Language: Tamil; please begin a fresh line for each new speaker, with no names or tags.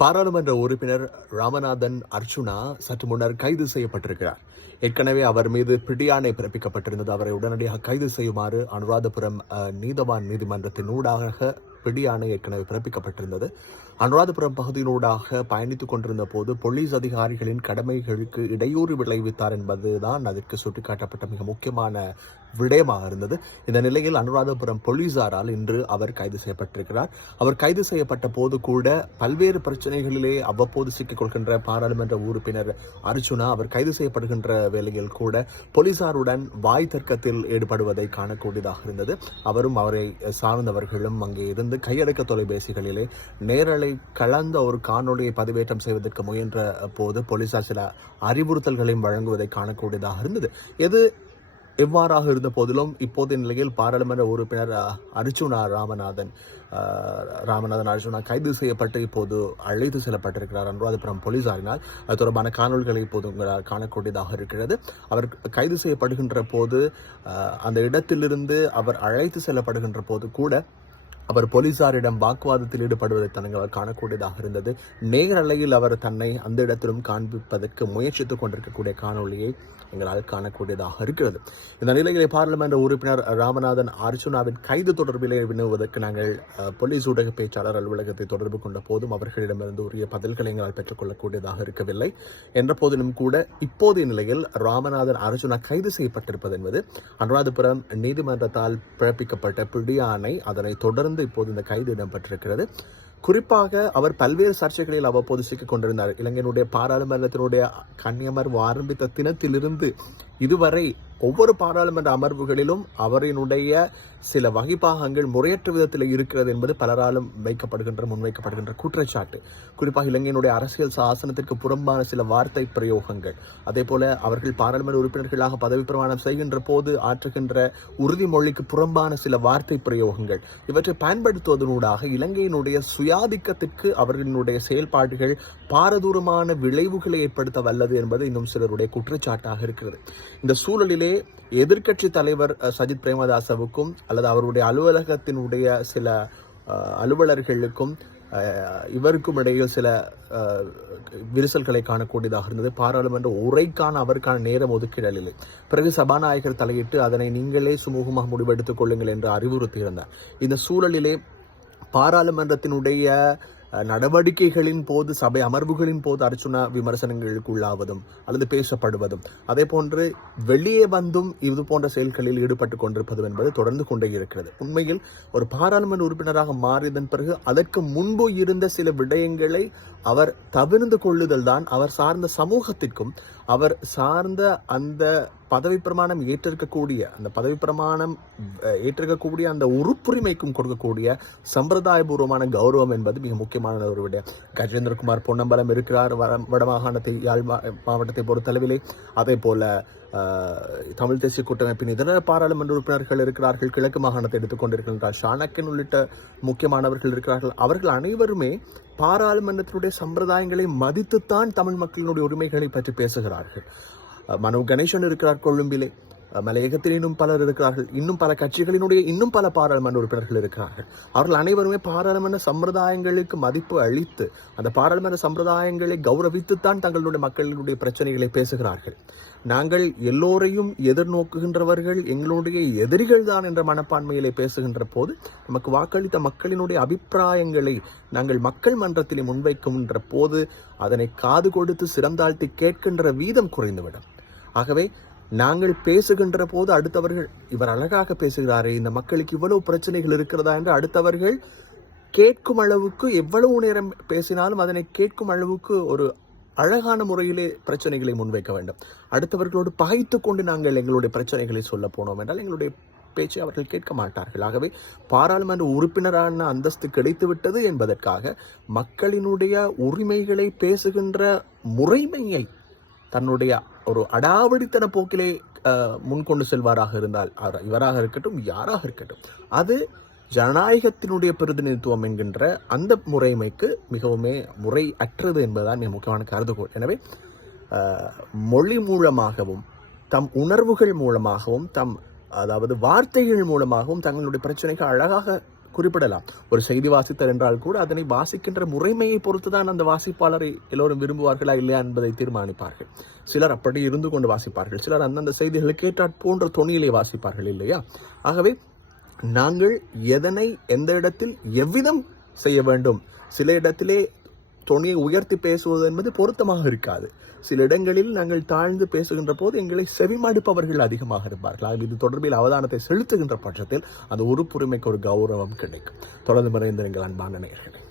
பாராளுமன்ற உறுப்பினர் ராமநாதன் அர்ச்சுனா சற்று முன்னர் கைது செய்யப்பட்டிருக்கிறார். ஏற்கனவே அவர் மீது பிடியாணை பிறப்பிக்கப்பட்டிருந்தது. அவரை உடனடியாக கைது செய்யுமாறு அனுராதபுரம் நீதவான் நீதிமன்றத்தின் ஊடாக பிடியாணை ஏற்கனவே பிறப்பிக்கப்பட்டிருந்தது. அனுராதபுரம் பகுதியினூடாக பயணித்துக் கொண்டிருந்த போது போலீஸ் அதிகாரிகளின் கடமைகளுக்கு இடையூறு விளைவித்தார் என்பதுதான் அதற்கு சுட்டிக்காட்டப்பட்ட மிக முக்கியமான விடயமாக இருந்தது. இந்த நிலையில் அனுராதபுரம் போலீசாரால் இன்று அவர் கைது செய்யப்பட்டிருக்கிறார். அவர் கைது செய்யப்பட்ட போது கூட பல்வேறு பிரச்சனைகளிலே அவ்வப்போது சிக்கிக் கொள்கின்ற பாராளுமன்ற உறுப்பினர் அர்ஜுனா அவர் கைது செய்யப்படுகின்ற வேளையில் கூட போலீசாருடன் வாய் தர்க்கத்தில் ஈடுபடுவதை காணக்கூடியதாக இருந்தது. அவரும் அவரை சார்ந்தவர்களும் அங்கே இருந்து கையடக்க தொலைபேசிகளிலே நேரலை கலந்த ஒரு காணொளியை பதிவேற்றம் செய்வதற்கு முயன்ற போது போலீசார் சில அறிவுறுத்தல்களையும் வழங்குவதை காணக்கூடியதாக இருந்தது. எது எவ்வாறாக இருந்த போதிலும் இப்போதைய நிலையில் பாராளுமன்ற உறுப்பினர் அர்ஜுனா ராமநாதன் ராமநாதன் அர்ஜுனா கைது செய்யப்பட்டு இப்போது அழைத்து செல்லப்பட்டிருக்கிறார். அனுராதபுரம் போலீசாரினால் அது தொடர்பான காணொலிகளை இப்போது காணக்கூடியதாக இருக்கிறது. அவர் கைது செய்யப்படுகின்ற போது அந்த இடத்திலிருந்து அவர் அழைத்து செல்லப்படுகின்ற போது கூட அவர் போலீசாரிடம் வாக்குவாதத்தில் ஈடுபடுவதை தங்கள் காணக்கூடியதாக இருந்தது. நேரலையில் அவர் தன்னை அந்த இடத்திலும் காண்பிப்பதற்கு முயற்சித்துக் கொண்டிருக்கக்கூடிய காணொளியை எங்களால் காணக்கூடியதாக இருக்கிறது. இந்த நிலையிலே பாராளுமன்ற உறுப்பினர் ராமநாதன் அர்ஜுனாவின் கைது தொடர்பிலே வினவுவதற்கு நாங்கள் போலீஸ் ஊடக பேச்சாளர் அலுவலகத்தை தொடர்பு கொண்ட போதும் அவர்களிடமிருந்து உரிய பதில்களை எங்களால் பெற்றுக்கொள்ளக்கூடியதாக இருக்கவில்லை. என்ற போதிலும் கூட இப்போதைய நிலையில் ராமநாதன் அர்ஜுனா கைது செய்யப்பட்டிருப்பது என்பது அனுராதபுரம் நீதிமன்றத்தால் பிறப்பிக்கப்பட்ட பிடியானை அதனை தொடர்ந்து இப்போது இந்த கைது இடம்பெற்றிருக்கிறது. குறிப்பாக அவர் பல்வேறு சர்ச்சைகளில் அவ்வப்போது சிக்கிக் கொண்டிருந்தார். இலங்கையினுடைய பாராளுமன்றத்தினுடைய கன்னியமர்வு ஆரம்பித்த தினத்திலிருந்து இதுவரை ஒவ்வொரு பாராளுமன்ற அமர்வுகளிலும் அவரினுடைய சில வகைப்பாகங்கள் முறையற்ற விதத்தில் இருக்கிறது என்பது பலராலும் வைக்கப்படுகின்ற முன்வைக்கப்படுகின்ற குற்றச்சாட்டு. குறிப்பாக இலங்கையினுடைய அரசியல் சாசனத்திற்கு புறம்பான சில வார்த்தை பிரயோகங்கள். அதே போல அவர்கள் பாராளுமன்ற உறுப்பினர்களாக பதவி பிரமாணம் செய்கின்ற போது ஆற்றுகின்ற உறுதிமொழிக்கு புறம்பான சில வார்த்தை பிரயோகங்கள். இவற்றை பயன்படுத்துவதனூடாக இலங்கையினுடைய சுயாதிக்கத்திற்கு அவர்களினுடைய செயல்பாடுகள் பாரதூரமான விளைவுகளை ஏற்படுத்த வல்லது என்பது இன்னும் சிலருடைய குற்றச்சாட்டாக இருக்கிறது. இந்த சூழலிலே எதிர்க்கட்சி தலைவர் சஜித் பிரேமதாசவுக்கும் அல்லது அவருடைய அலுவலகத்தினுடைய சில அலுவலர்களுக்கும் இவருக்கும் இடையே சில விரிசல்களை காணக்கூடியதாக இருந்தது. பாராளுமன்ற உரைக்கான அவருக்கான நேரம் ஒதுக்கிடல் இல்லை பிறகு சபாநாயகர் தலையிட்டு அதனை நீங்களே சுமூகமாக முடிவெடுத்துக் கொள்ளுங்கள் என்று அறிவுறுத்தியிருந்தார். இந்த சூழலிலே பாராளுமன்றத்தினுடைய நடவடிக்கைகளின் போது சபை அமர்வுகளின் போது அர்ச்சுனா விமர்சனங்களுக்கு உள்ளாவதும் அல்லது பேசப்படுவதும் அதே போன்று வெளியே வந்தும் இது போன்ற செயல்களில் ஈடுபட்டு கொண்டிருப்பதும் என்பது தொடர்ந்து கொண்டே இருக்கிறது. உண்மையில் ஒரு பாராளுமன்ற உறுப்பினராக மாறியதன் பிறகு அதற்கு முன்பு இருந்த சில விடயங்களை அவர் தவிர்ந்து கொள்ளுதல் தான் அவர் சார்ந்த சமூகத்திற்கும் அவர் சார்ந்த அந்த பதவி பிரமாணம் ஏற்றிருக்கக்கூடிய அந்த பதவி பிரமாணம் ஏற்றிருக்கக்கூடிய அந்த உறுப்புரிமைக்கும் கொடுக்கக்கூடிய சம்பிரதாயபூர்வமான கௌரவம் என்பது மிக முக்கியமான ஒரு கஜேந்திரகுமார் பொன்னம்பலம் இருக்கிறார் வட வடமாகாணத்தை யாழ் மாவட்டத்தை பொறுத்தளவிலே. அதே போல தமிழ் தேசிய கூட்டமைப்பின் இதர பாராளுமன்ற உறுப்பினர்கள் இருக்கிறார்கள் கிழக்கு மாகாணத்தை எடுத்துக்கொண்டிருக்கின்றார் ஷானக்கன் உள்ளிட்ட முக்கியமானவர்கள் இருக்கிறார்கள். அவர்கள் அனைவருமே பாராளுமன்றத்தினுடைய சம்பிரதாயங்களை மதித்துத்தான் தமிழ் மக்களினுடைய உரிமைகளை பற்றி பேசுகிறார்கள். மனோ கணேசன் இருக்கிறார் கொழும்பிலே. மலையகத்திலும் இன்னும் பலர் இருக்கிறார்கள். இன்னும் பல கட்சிகளினுடைய இன்னும் பல பாராளுமன்ற உறுப்பினர்கள் இருக்கிறார்கள். அவர்கள் அனைவருமே பாராளுமன்ற சம்பிரதாயங்களுக்கு மதிப்பு அளித்து அந்த பாராளுமன்ற சம்பிரதாயங்களை கௌரவித்துத்தான் தங்களுடைய மக்களினுடைய பிரச்சனைகளை பேசுகிறார்கள். நாங்கள் எல்லோரையும் எதிர்நோக்குகின்றவர்கள் எங்களுடைய எதிரிகள் தான் என்ற மனப்பான்மையிலே பேசுகின்ற போது நமக்கு வாக்களித்த மக்களினுடைய அபிப்பிராயங்களை நாங்கள் மக்கள் மன்றத்திலே முன்வைக்கின்ற போது அதனை காது கொடுத்து சிறந்தாழ்த்தி கேட்கின்ற வீதம் குறைந்துவிடும். ஆகவே நாங்கள் பேசுகின்ற போது அடுத்தவர்கள் இவர் அழகாக பேசுகிறாரே இந்த மக்களுக்கு இவ்வளவு பிரச்சனைகள் இருக்கிறதா என்று அடுத்தவர்கள் கேட்கும் அளவுக்கு எவ்வளவு நேரம் பேசினாலும் அதனை கேட்கும் அளவுக்கு ஒரு அழகான முறையிலே பிரச்சனைகளை முன்வைக்க வேண்டும். அடுத்தவர்களோடு பகைத்து கொண்டு நாங்கள் எங்களுடைய பிரச்சனைகளை சொல்ல போனோம் என்றால் எங்களுடைய பேச்சை அவர்கள் கேட்க மாட்டார்கள். ஆகவே பாராளுமன்ற உறுப்பினரான அந்தஸ்து கிடைத்து விட்டது என்பதற்காக மக்களினுடைய உரிமைகளை பேசுகின்ற முறைமையை தன்னுடைய ஒரு அடாவடித்தன போக்கிலே முன்கொண்டு செல்வாராக இருந்தால் இவராக இருக்கட்டும் யாராக இருக்கட்டும் அது ஜனநாயகத்தினுடைய பிரதிநிதித்துவம் என்கின்ற அந்த முறைமைக்கு மிகவுமே முறை அற்றது என்பதுதான் மிக முக்கியமான கருதுகோள். எனவே மொழி மூலமாகவும் தம் உணர்வுகள் மூலமாகவும் தம் அதாவது வார்த்தைகள் மூலமாகவும் தங்களுடைய பிரச்சனைக்கு அழகாக குறிப்பிடலாம். ஒரு செய்தி வாசித்தல் என்றால் கூட அதனை வாசிக்கின்ற முறைமையை பொறுத்துதான் அந்த வாசிப்பாளரை எல்லோரும் விரும்புவார்களா இல்லையா என்பதை தீர்மானிப்பார்கள். சிலர் அப்படி இருந்து கொண்டு வாசிப்பார்கள். சிலர் அந்தந்த செய்திகளை கேட்டாற் போன்ற தொனியிலே வாசிப்பார்கள் இல்லையா? ஆகவே நாங்கள் எதனை எந்த இடத்தில் எவ்விதம் செய்ய வேண்டும்? சில இடத்திலே தொனியை உயர்த்தி பேசுவது என்பது பொருத்தமாக இருக்காது. சில இடங்களில் நாங்கள் தாழ்ந்து பேசுகின்ற போது எங்களை செவிமடுப்பவர்கள் அதிகமாக இருப்பார்கள். ஆகவே இது தொடர்பில் அவதானத்தை செலுத்துகின்ற பட்சத்தில் அந்த உறுப்புரிமைக்கு ஒரு கௌரவம் கிடைக்கும். தொடர்ந்து மறைந்த எங்கள் அன்பான நேயர்களே.